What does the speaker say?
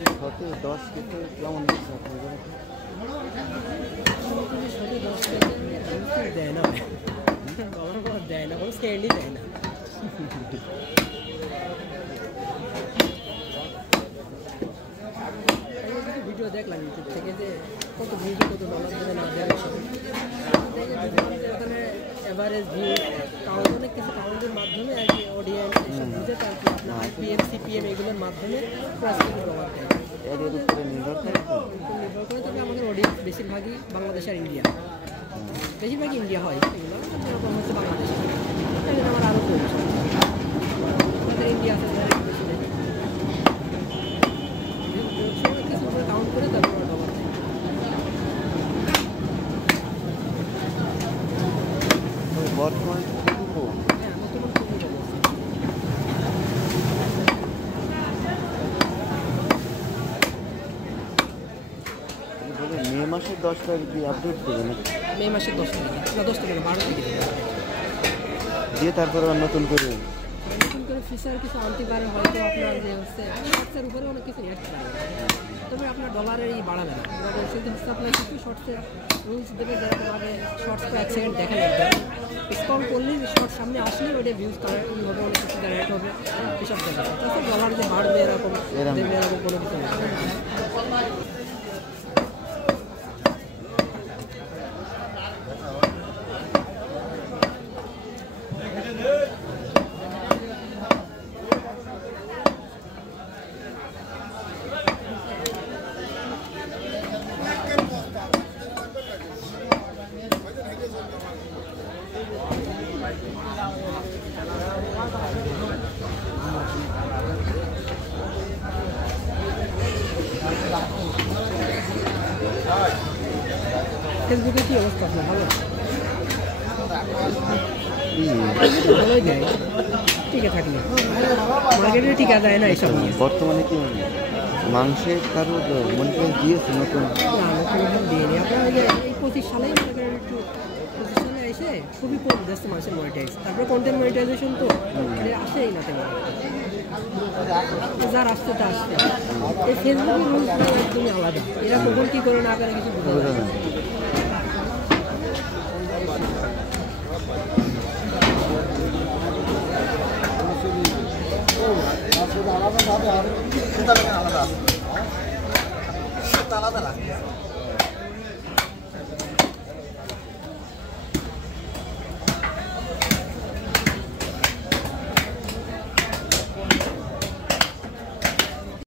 শতে 10 কিন্তু কেমন দিচ্ছে আপনাদের? শতে 10 দেয় না, দেয় না, কোনো সেন্ডই দেয় না। ভিডিও দেখলাম ইউটিউব থেকে যে কত ভিডিও কত ডলার ধরে না দেয়, ওখানে অ্যাভারেজ ভিউ কাউন্ট অনেক কিছু কাউন্টের মাধ্যমে আর কি অডিয়েন্স এসব বুঝে তার কি আপনার আইপিএম সিপিএম এগুলোর মাধ্যমে প্রাইস ডলার দেয়। এর উপরে নির্ভর করে, তবে আমাদের অডিয়েন্স বেশিরভাগই বাংলাদেশ আর ইন্ডিয়া, বেশিরভাগই ইন্ডিয়া হয় এগুলো, এরকম হচ্ছে বাংলাদেশ। আমার আরও কমছে, আমাদের ইন্ডিয়া আছে কিছু কাউন্ট করে তারপর ডলার দেয়। বর্তমানে হ্যাঁ, নতুন মে মাসের 10 তারিখ দিয়ে আপডেট দেবে না? মে মাসের 10 তারিখে না, 10 তারিখে 12 তারিখে দিয়ে তারপরে নতুন করে ফিচার কিছু আনতে পারে, হয়তো আপনার যে হচ্ছে শর্টসের উপরে অনেক কিছু অ্যাড করা যাবে, তবে আপনার ডলারের এই বাড়াবে না। এবার সেটা হচ্ছে আপনার কিছু শর্টসের রুলস দেবে, যেরকম আগে শর্টস তো 1 সেকেন্ড দেখা লাগবে, স্ক্রল করলেই শর্ট সামনে আসলে ওইটা ভিউজ কারেক্ট হবে, অনেক কিছু জেনারেট হবে, এসব দেবে। তাছাড়া ডলার যে বাড়বে এরকম দেবে এরকম কোনো কিছু না। ফেসবুকে কি অবস্থা আপনার? ভালো, ভালোই দেয়, টিকে থাকলে মার্কেটে টিকা দেয় না এইসব। বর্তমানে কি মাংসের কারো মনে করে দিয়েছে নতুন? না, নতুন দিইনি। আপনার এই 25 সালেই মনে করেন একটু 25 সালে এসে খুবই কম যাচ্ছে মানুষের মনিটাইজ, তারপরে কন্টেন্ট মনিটাইজেশন তো আসেই না তেমন, যার আসছে তা আসছে। এই ফেসবুকের রুলসগুলো একদমই আলাদা, এরা কখন কী করে না করে কিছু বোঝা যায় না। আলাদা